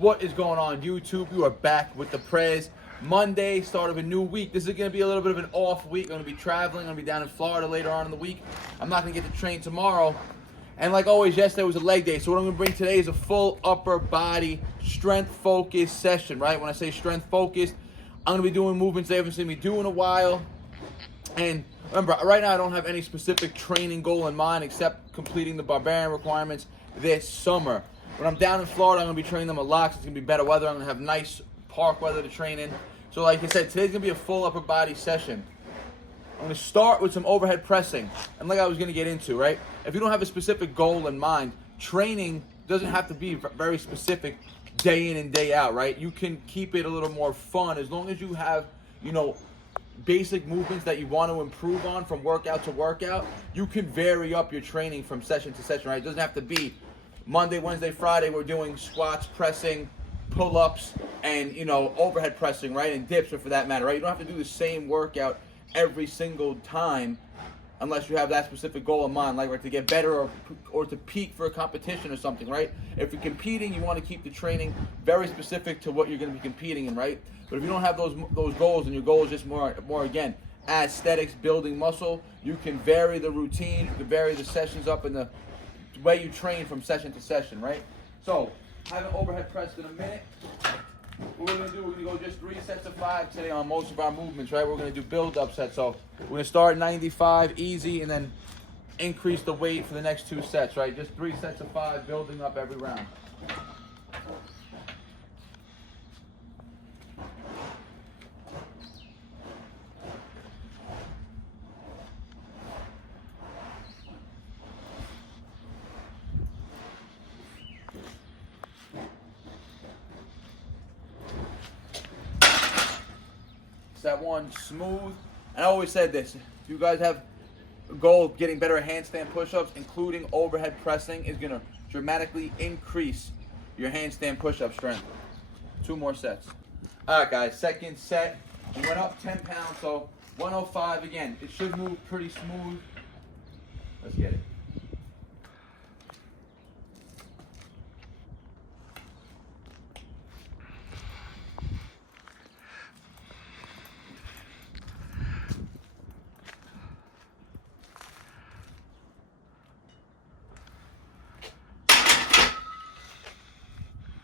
What is going on, YouTube? You are back with the Prez. Monday, start of a new week. This is going to be a little bit of an off week. I'm going to be traveling. I'm going to be down in Florida later on in the week. I'm not going to get to train tomorrow. And like always, yesterday was a leg day. So what I'm going to bring today is a full upper body strength focused session, right? When I say strength focused, I'm going to be doing movements they haven't seen me do in a while. And remember, right now I don't have any specific training goal in mind except completing the barbarian requirements this summer. When I'm down in Florida, I'm going to be training them a lot because it's going to be better weather. I'm going to have nice park weather to train in. So like I said, today's going to be a full upper body session. I'm going to start with some overhead pressing. And like I was going to get into, right? If you don't have a specific goal in mind, training doesn't have to be very specific day in and day out, right? You can keep it a little more fun as long as you have, you know, basic movements that you want to improve on from workout to workout. You can vary up your training from session to session, right? It doesn't have to be Monday, Wednesday, Friday, we're doing squats, pressing, pull-ups, and, you know, overhead pressing, right? And dips, or for that matter, right? You don't have to do the same workout every single time unless you have that specific goal in mind, like to get better or to peak for a competition or something, right? If you're competing, you want to keep the training very specific to what you're going to be competing in, right? But if you don't have those goals and your goal is just more again, aesthetics, building muscle, you can vary the routine, you can vary the sessions up in the way you train from session to session, right? So, have an overhead press in a minute. What we're going to do, we're going to go just 3 sets of 5 today on most of our movements, right? We're going to do build-up sets. So, we're going to start 95, easy, and then increase the weight for the next 2 sets, right? Just 3 sets of 5, building up every round. Set 1 smooth. And I always said this, if you guys have a goal of getting better at handstand push-ups, including overhead pressing is going to dramatically increase your handstand push-up strength. 2 more sets. Alright guys, second set. We went up 10 pounds, so 105 again. It should move pretty smooth. Let's get it.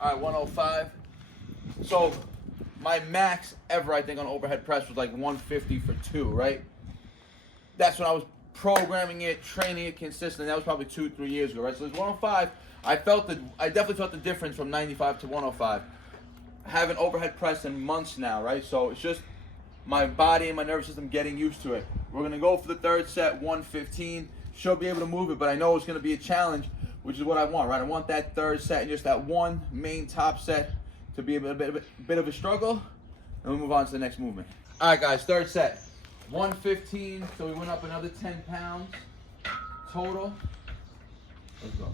All right, 105. So my max ever, I think, on overhead press was like 150 for 2, right? That's when I was programming it, training it consistently. That was probably 2-3 years ago, right? So it's 105. I definitely felt the difference from 95 to 105. I haven't overhead pressed in months now, right? So it's just my body and my nervous system getting used to it. We're gonna go for the third set, 115. Should be able to move it, but I know it's gonna be a challenge, which is what I want, right? I want that third set and just that one main top set to be a bit of a struggle, and we'll move on to the next movement. All right, guys, third set, 115, so we went up another 10 pounds total. Let's go.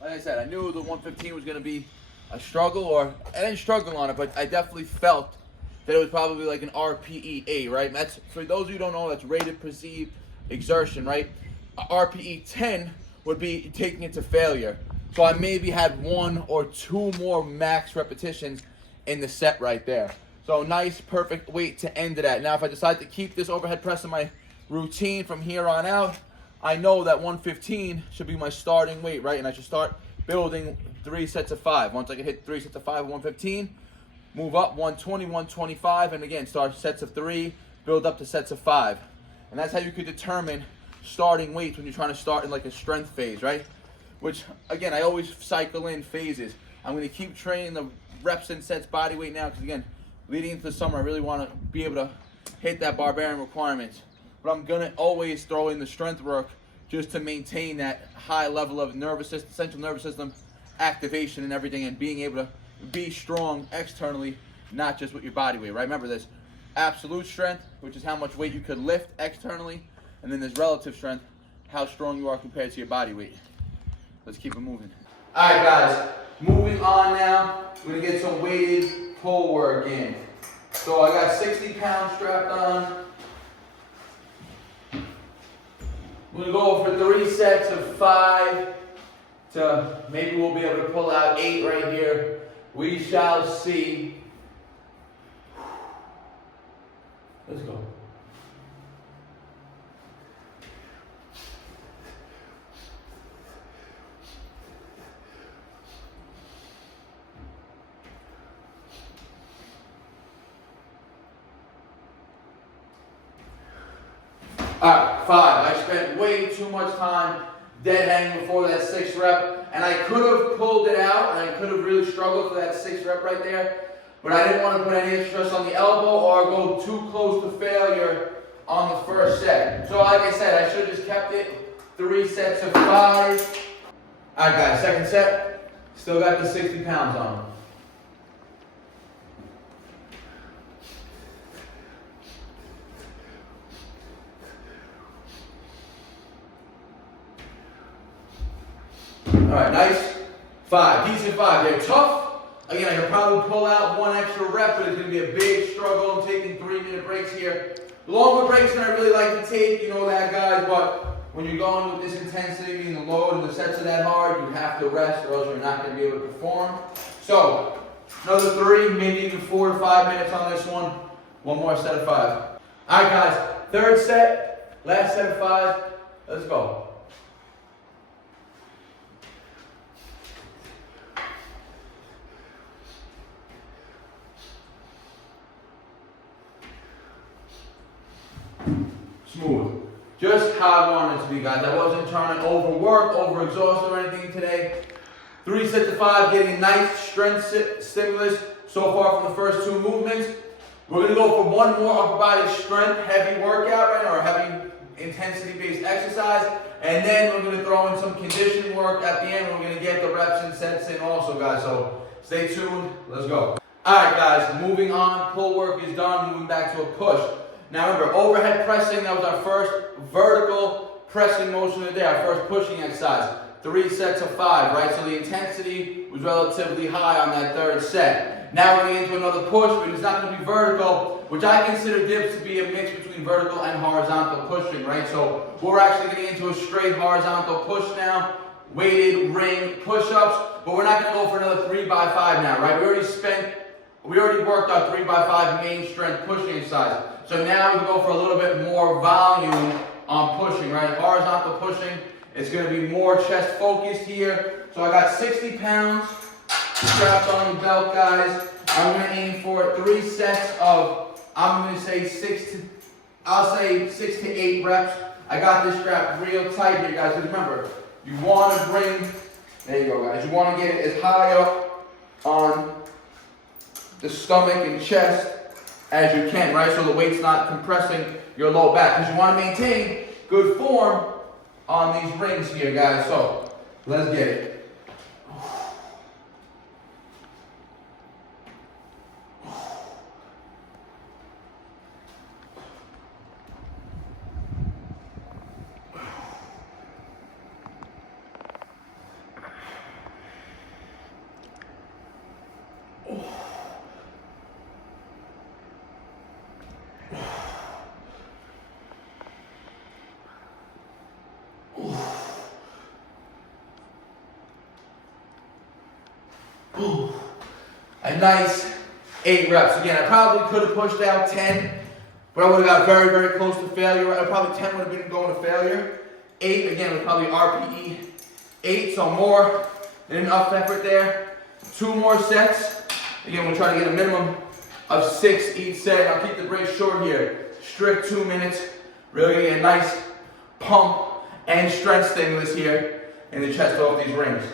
Like I said, I knew the 115 was going to be a struggle, or I didn't struggle on it, but I definitely felt that it was probably like an RPE, right? That's, for those of you who don't know, that's rated perceived exertion, right? A RPE 10 would be taking it to failure. So I maybe had 1 or 2 more max repetitions in the set right there. So nice, perfect weight to end it at. Now if I decide to keep this overhead press in my routine from here on out, I know that 115 should be my starting weight, right? And I should start building 3 sets of 5. Once I can hit 3 sets of 5 at 115, move up 120, 125, and again, start sets of 3, build up to sets of 5. And that's how you could determine starting weights when you're trying to start in like a strength phase, right? Which, again, I always cycle in phases. I'm going to keep training the reps and sets body weight now because, again, leading into the summer, I really want to be able to hit that barbarian requirements. But I'm going to always throw in the strength work just to maintain that high level of nervous system, central nervous system activation and everything, and being able to be strong externally not just with your body weight, right? Remember, there's absolute strength, which is how much weight you could lift externally, and then there's relative strength, how strong you are compared to your body weight. Let's keep it moving. All right, guys, moving on now. We're gonna get some weighted pull work in. So I got 60 pounds strapped on. We're gonna go for 3 sets of 5 to maybe we'll be able to pull out 8 right here. We shall see. Let's go. All right, 5. I spent way too much time dead hanging before that 6th rep, and I could have pulled it out, and I could have really struggled for that 6th rep right there, but I didn't want to put any stress on the elbow or go too close to failure on the first set. So like I said, I should have just kept it 3 sets of 5. All right, guys, 2nd set. Still got the 60 pounds on. All right, nice. 5, decent 5. They're tough. Again, I could probably pull out 1 extra rep, but it's going to be a big struggle. I'm taking 3-minute breaks here. Longer breaks than I really like to take, you know that, guys, but when you're going with this intensity and the load and the sets are that hard, you have to rest or else you're not going to be able to perform. So, another 3, maybe even 4 to 5 minutes on this one. 1 more set of 5. All right, guys, 3rd set, last set of 5. Let's go. Smooth. Just how I wanted it to be, guys. I wasn't trying to overwork, overexhaust or anything today. 3 sets of 5, getting a nice strength stimulus so far from the first 2 movements. We're going to go for 1 more upper body strength, heavy workout right now, or heavy intensity-based exercise. And then we're going to throw in some conditioning work at the end. We're going to get the reps and sets in also, guys. So stay tuned. Let's go. All right, guys. Moving on. Pull work is done. Moving back to a push. Now remember, overhead pressing, that was our first vertical pressing motion of the day, our first pushing exercise. 3 sets of 5, right? So the intensity was relatively high on that 3rd set. Now we're going into another push, but it's not going to be vertical, which I consider dips to be a mix between vertical and horizontal pushing, right? So we're actually getting into a straight horizontal push now, weighted ring push-ups, but we're not going to go for another 3 by 5 now, right? We already worked our 3 by 5 main strength pushing exercise. So now we go for a little bit more volume on pushing, right? Horizontal pushing, it's going to be more chest focused here. So I got 60 pounds strapped on the belt, guys. I'm going to aim for 3 sets of, I'm going to say 6 to 8 reps. I got this strap real tight here, guys. Because remember, you want to bring, there you go, guys. You want to get it as high up on the stomach and chest as you can, right? So the weight's not compressing your low back. Because you want to maintain good form on these rings here, guys. So let's get it. A nice 8 reps. Again, I probably could have pushed out 10, but I would have got very, very close to failure. Probably 10 would have been going to failure. 8, again, was probably RPE 8, so more than enough effort there. 2 more sets. Again, we'll try to get a minimum of 6 each set. I'll keep the break short here. Strict 2 minutes. Really get a nice pump and strength stimulus here in the chest off these rings.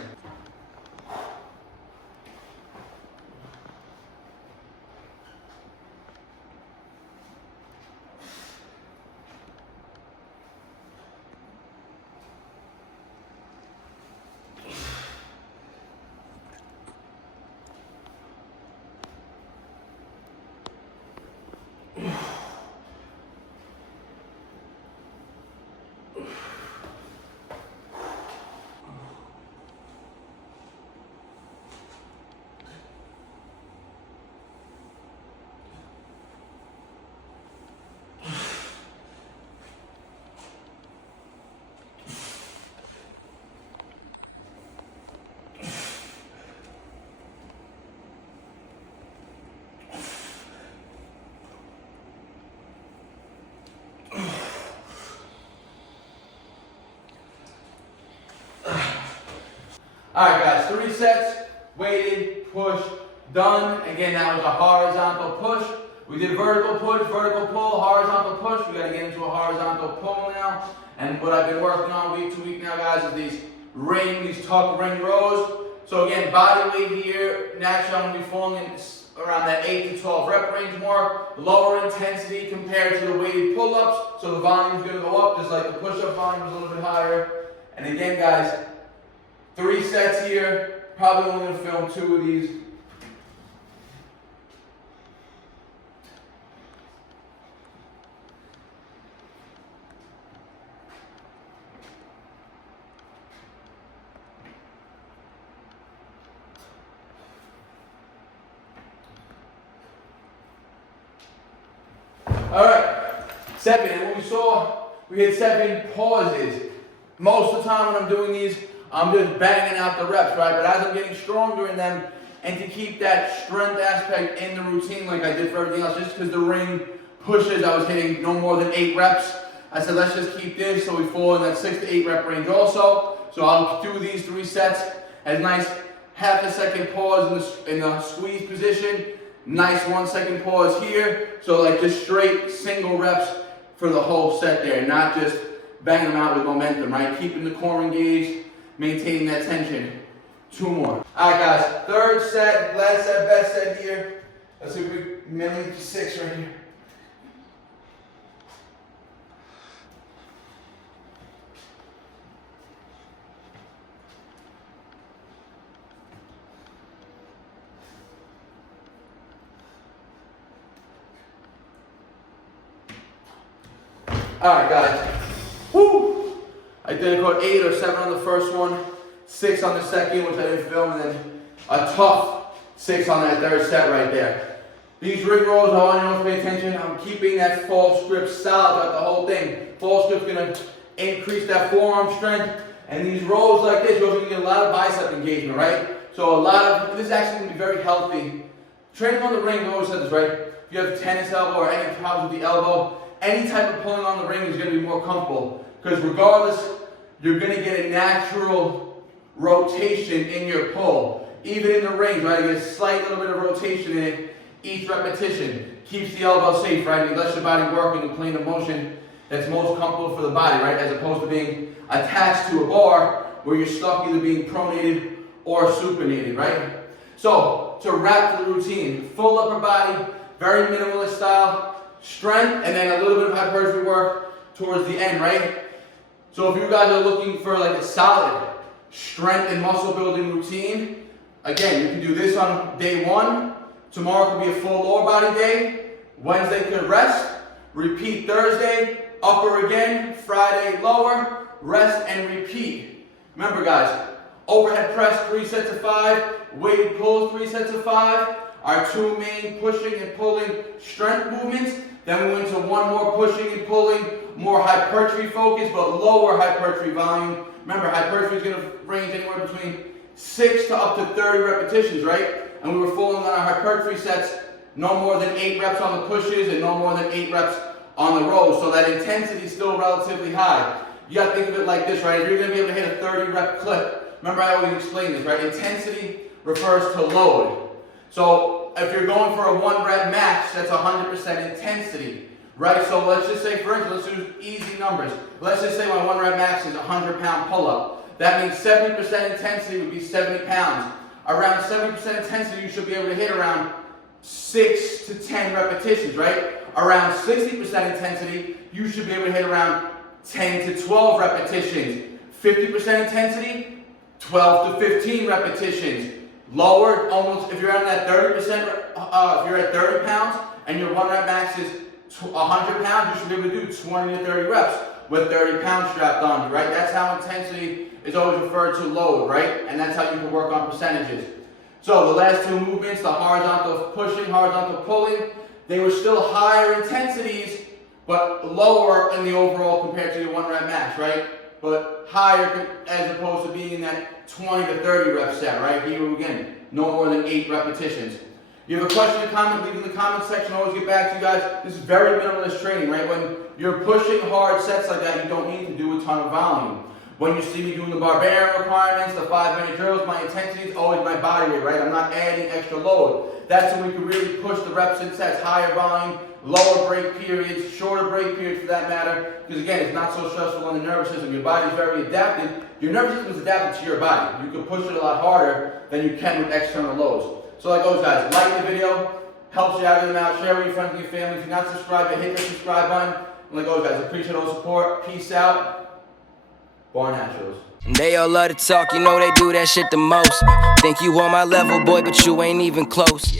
All right, guys, 3 sets, weighted, push, done. Again, that was a horizontal push. We did vertical push, vertical pull, horizontal push. We got to get into a horizontal pull now. And what I've been working on week to week now, guys, is these tuck ring rows. So again, body weight here, naturally I'm going to be falling in around that 8 to 12 rep range mark. Lower intensity compared to the weighted pull-ups. So the volume is going to go up, just like the push-up volume is a little bit higher. And again, guys, 3 sets here. Probably only going to film 2 of these. All right, 7, and what we saw, we had 7 pauses. Most of the time when I'm doing these, I'm just banging out the reps, right? But as I'm getting stronger in them, and to keep that strength aspect in the routine like I did for everything else, just because the ring pushes, I was hitting no more than 8 reps. I said, let's just keep this so we fall in that 6 to 8 rep range also. So I'll do these 3 sets as nice half a second pause in the squeeze position. Nice 1 second pause here. So like just straight single reps for the whole set there, not just banging them out with momentum, right? Keeping the core engaged, maintaining that tension. 2 more. All right, guys, 3rd set, last set, best set here. Let's see if we mainly 6 right here. All right, guys. Woo! I did about 8 or 7 on the first one, 6 on the second, which I didn't film, and then a tough 6 on that 3rd set right there. These ring rolls, I want you to pay attention. I'm keeping that false grip solid throughout the whole thing. False grip's gonna increase that forearm strength, and these rolls like this, you're gonna get a lot of bicep engagement, right? So this is actually gonna be very healthy. Training on the ring, we always said this, right? If you have tennis elbow or any problems with the elbow, any type of pulling on the ring is going to be more comfortable, because regardless, you're going to get a natural rotation in your pull. Even in the rings, right? You get a slight little bit of rotation in it each repetition. Keeps the elbow safe, right? It lets your body work in the plane of motion that's most comfortable for the body, right? As opposed to being attached to a bar where you're stuck either being pronated or supinated, right? So, to wrap the routine, full upper body, very minimalist style, strength, and then a little bit of hypertrophy work towards the end, right? So if you guys are looking for like a solid strength and muscle building routine, again, you can do this on day 1. Tomorrow could be a full lower body day. Wednesday could rest. Repeat Thursday, upper again. Friday, lower. Rest and repeat. Remember, guys, overhead press 3 sets of 5. Weighted pulls 3 sets of 5. Our 2 main pushing and pulling strength movements. Then we went to 1 more pushing and pulling, more hypertrophy focus, but lower hypertrophy volume. Remember, hypertrophy is going to range anywhere between 6 to up to 30 repetitions, right? And we were falling on our hypertrophy sets, no more than 8 reps on the pushes and no more than 8 reps on the rows. So that intensity is still relatively high. You got to think of it like this, right? If you're going to be able to hit a 30 rep clip, remember I always explain this, right? Intensity refers to load. So if you're going for a 1 rep max, that's 100% intensity, right? So let's just say, for instance, let's do easy numbers. Let's just say my 1 rep max is a 100-pound pull-up. That means 70% intensity would be 70 pounds. Around 70% intensity, you should be able to hit around 6 to 10 repetitions, right? Around 60% intensity, you should be able to hit around 10 to 12 repetitions. 50% intensity, 12 to 15 repetitions. Lower, almost, if you're at that 30%, if you're at 30 pounds and your 1 rep max is 100 pounds, you should be able to do 20 to 30 reps with 30 pounds strapped on you, right? That's how intensity is always referred to load, right? And that's how you can work on percentages. So the last 2 movements, the horizontal pushing, horizontal pulling, they were still higher intensities, but lower in the overall compared to your 1 rep max, right? But higher as opposed to being in that 20 to 30 rep set, right? Here again, no more than 8 repetitions. You have a question or comment, leave in the comment section. I'll always get back to you guys. This is very minimalist training, right? When you're pushing hard sets like that, you don't need to do a ton of volume. When you see me doing the barbarian requirements, the 5-minute drills, my intensity is always my body weight, right? I'm not adding extra load. That's when we can really push the reps and sets, higher volume, lower break periods, shorter break periods for that matter. Because again, it's not so stressful on the nervous system. Your body's very adapted. Your nervous system is adapted to your body. You can push it a lot harder than you can with external loads. So like always guys, like the video, helps you out, get them out, share with your friends and your family. If you're not subscribed yet, hit the subscribe button. And like always guys, appreciate all the support. Peace out. Barnaturals. They all love to talk, you know they do that shit the most. Think you on my level, boy, but you ain't even close.